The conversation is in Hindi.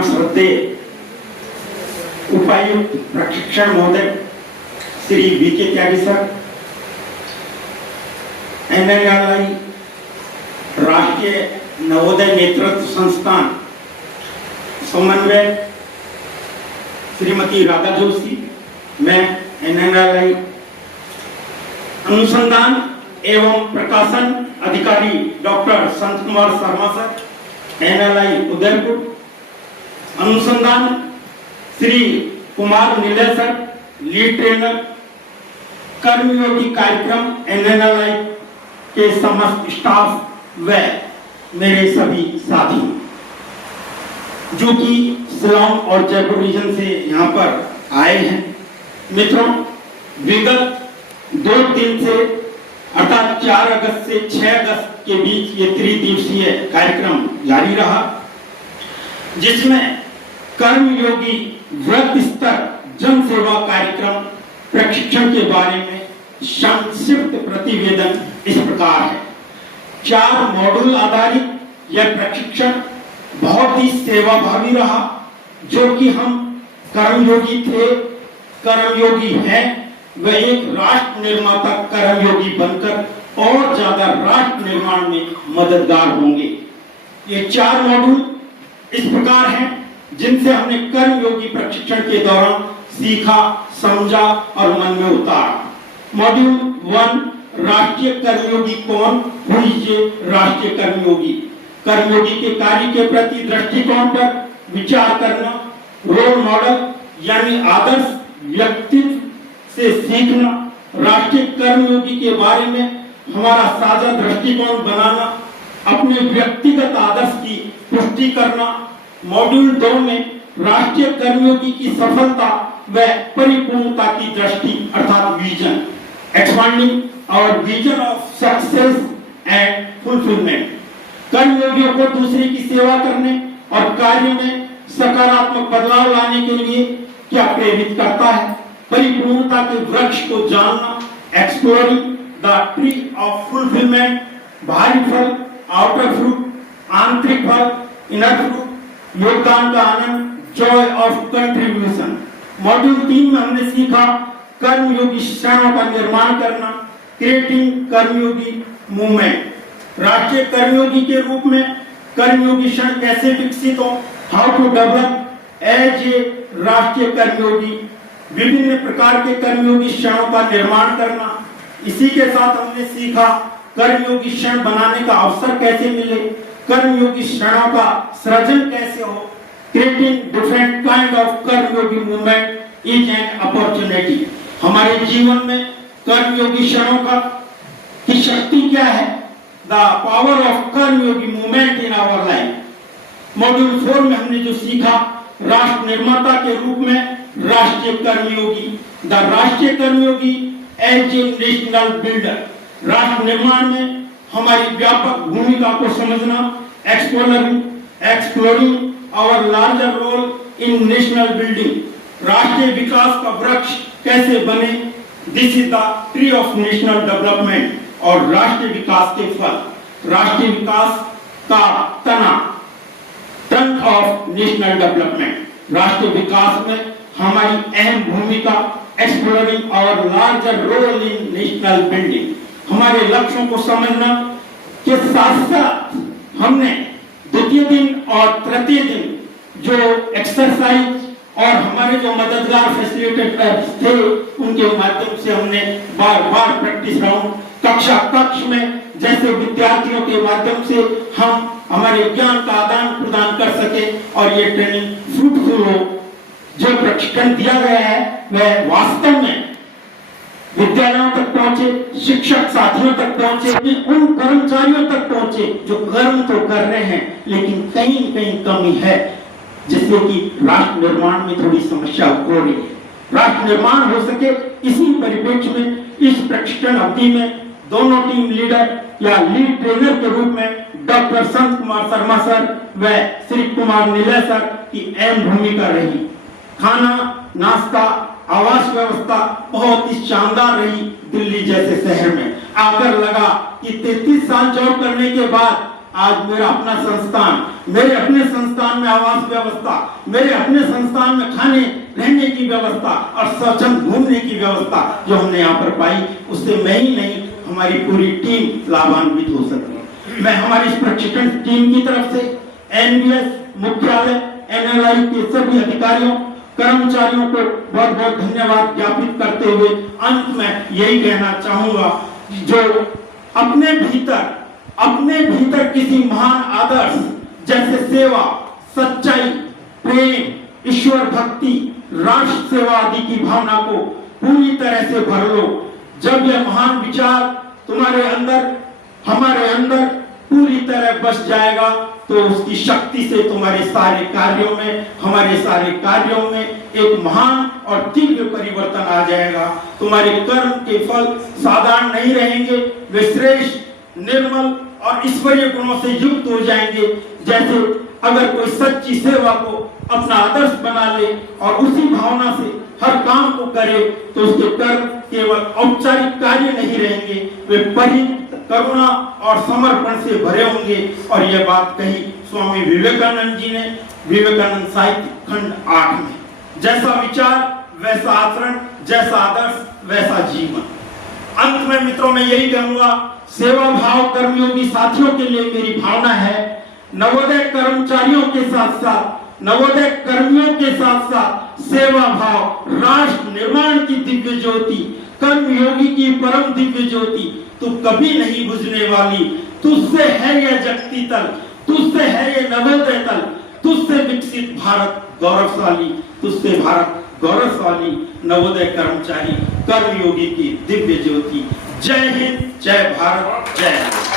परम श्रद्धेय उपायुक्त प्रशिक्षण महोदय श्री वी.के. त्यागी सर, NNLI राष्ट्रीय नवोदय नेतृत्व संस्थान समन्वय श्रीमती राधा जोशी, मैं NNLI अनुसंधान एवं प्रकाशन अधिकारी doctor Sant Kumar Sharma sir, NNLI Udaipur, अनुसंधान श्री कुमार नीले सर, लीड ट्रेनर, कर्मयोगी कार्यक्रम NNLI के समस्त स्टाफ व मेरे सभी साथी जो कि शिलांग और जयपुर रीजन से यहाँ पर आए हैं। मित्रों, विगत 2 दिन से अर्थात 4 अगस्त से 6 अगस्त के बीच ये त्रिदिवसीय कार्यक्रम जारी रहा, जिसमें कर्मयोगी व्रत स्तर जन सेवा कार्यक्रम प्रशिक्षण के बारे में संक्षिप्त प्रतिवेदन इस प्रकार है। 4 मॉड्यूल आधारित यह प्रशिक्षण बहुत ही सेवाभावी रहा, जो कि हम कर्मयोगी थे, कर्मयोगी हैं व एक राष्ट्र निर्माता कर्मयोगी बनकर और ज्यादा राष्ट्र निर्माण में मददगार होंगे। ये 4 मॉड्यूल इस प्रकार हैं जिनसे हमने कर्मयोगी प्रशिक्षण के दौरान सीखा, समझा और मन में उतारा। मॉड्यूल 1, राष्ट्रीय कर्मयोगी कौन, हु इज ए राष्ट्रीय कर्मयोगी। कर्मयोगी के कार्य के प्रति दृष्टिकोण पर विचार करना, रोल मॉडल यानी आदर्श व्यक्तित्व से सीखना, राष्ट्रीय कर्मयोगी के बारे में हमारा साझा दृष्टिकोण बनाना, अपने व्यक्तिगत आदर्श की पुष्टि करना। मॉड्यूल 2 में राष्ट्रीय कर्मयोगी की सफलता व परिपूर्णता की दृष्टि अर्थात विजन, एक्सपांडिंग और vision of success and fulfilment. कर्मयोगियों को दूसरे की सेवा करने और कार्य में सकारात्मक बदलाव लाने के लिए क्या प्रेरित करता है। परिपूर्णता के वृक्ष को जानना, exploring the tree of fulfilment, बाहरी फल, आउटर फ्रूट, आंतरिक फल, इनर फ्रूट, योगदान का आनंद, जॉय ऑफ कंट्रीब्यूशन। मॉड्यूल 3 में हमने सीखा कर्मयोगी क्षणों का निर्माण करना, क्रिएटिंग कर्मयोगी मूवमेंट। राष्ट्रीय कर्मयोगी के रूप में कर्मयोगी क्षण कैसे विकसित हो, how to develop as a Rashtriya Karmayogi, विभिन्न प्रकार के कर्मयोगी क्षणों का निर्माण करना। इसी के साथ हमने सीखा कर्मयोगी क्षण बनाने का अवसर कैसे मिले, कर्मयोगी क्षणों का सृजन कैसे हो, creating different kind of Karmayogi movement is an opportunity. हमारे जीवन में कर्मयोगी क्षणों का की शक्ति क्या है, the power of Karmayogi movement in our life. Module 4 में हमने जो सीखा, राष्ट्र निर्माता के रूप में राष्ट्रीय Karmayogi, the Rashtriya Karmayogi as a national builder. राष्ट्र निर्माण में हमारी व्यापक भूमिका को समझना, exploring our larger role in national building. राष्ट्रीय विकास का वृक्ष कैसे बने, this is the tree of national development. और राष्ट्रीय विकास के फल, राष्ट्रीय विकास का तना, ट्रंक ऑफ नेशनल डेवलपमेंट। राष्ट्रीय विकास में हमारी अहम भूमिका, exploring our larger role in national building. हमारे लक्ष्यों को समझना के साथ साथ हमने द्वितीय दिन और तृतीय दिन जो एक्सरसाइज और हमारे जो मददगार फैसिलिटेटर्स थे उनके माध्यम से हमने बार-बार प्रैक्टिस राउंड, कक्षा कक्ष में जैसे विद्यार्थियों के माध्यम से हम हमारे ज्ञान का आदान प्रदान कर सके और ये ट्रेनिंग फ्रूटफुल हो। जो प्रशिक्षण दिया गया है वह वास्तव में विद्यालयों तक पहुंचे, शिक्षक साथियों तक पहुंचे, उन कर्मचारियों तक पहुंचे जो कर्म तो कर रहे हैं लेकिन कहीं कहीं कमी है, जिससे कि राष्ट्र निर्माण में थोड़ी समस्या हो रही है। राष्ट्र निर्माण हो सके इसी परिप्रेक्ष्य में इस प्रशिक्षण अवधि में दोनों टीम लीडर या लीड ट्रेनर के रूप में डॉक्टर संत कुमार शर्मा सर व श्री कुमार नीले सर की अहम भूमिका रही। खाना, नाश्ता, आवास व्यवस्था बहुत ही शानदार रही। दिल्ली जैसे शहर में आकर लगा कि 33 साल जॉब करने के बाद आज मेरा अपना संस्थान, मेरे अपने संस्थान में आवास व्यवस्था, मेरे अपने संस्थान में खाने रहने की व्यवस्था और स्वच्छंद घूमने की व्यवस्था जो हमने यहाँ पर पाई, उससे मैं ही नहीं हमारी पूरी टीम लाभान्वित हो सकती। मैं हमारी इस प्रशिक्षण टीम की तरफ से एनबीएस मुख्यालय एनएलआई के सभी अधिकारियों कर्मचारियों को बहुत बहुत धन्यवाद ज्ञापित करते हुए अंत में यही कहना चाहूंगा, जो अपने भीतर किसी महान आदर्श जैसे सेवा, सच्चाई, प्रेम, ईश्वर भक्ति, राष्ट्र सेवा आदि की भावना को पूरी तरह से भर लो। जब यह महान विचार तुम्हारे अंदर, हमारे अंदर पूरी तरह बस जाएगा तो उसकी शक्ति से तुम्हारे सारे कार्यों में, हमारे सारे कार्यों में एक महान और तीव्र परिवर्तन आ जाएगा। तुम्हारे कर्म के फल साधारण नहीं रहेंगे, वे श्रेष्ठ, निर्मल और ईश्वरीय गुणों से युक्त हो जाएंगे। जैसे अगर कोई सच्ची सेवा को अपना आदर्श बना ले और उसी भावना से हर काम को करे तो उसके कर्म केवल औपचारिक कार्य नहीं रहेंगे, वे परित, करुणा और समर्पण से भरे होंगे। और यह बात कही स्वामी विवेकानंद जी ने विवेकानंद साहित्य खंड 8 में, जैसा विचार वैसा आचरण, जैसा आदर्श वैसा जीवन। अंत में मित्रों मैं यही कहूंगा, सेवा भाव कर्मयोगी साथियों के लिए मेरी भावना है, नवोदय कर्मचारियों के साथ साथ, नवोदय कर्मियों के साथ साथ सेवा भाव, राष्ट्र निर्माण की दिव्य ज्योति, कर्मयोगी की परम दिव्य ज्योति तू कभी नहीं बुझने वाली। तुझसे है यह जगती तल, तुझसे है ये नवोदय तल, तुझसे विकसित भारत गौरवशाली, तुझसे भारत गौरवशाली। नवोदय कर्मचारी कर्मयोगी की दिव्य ज्योति। जय हिंद, जय भारत, जय।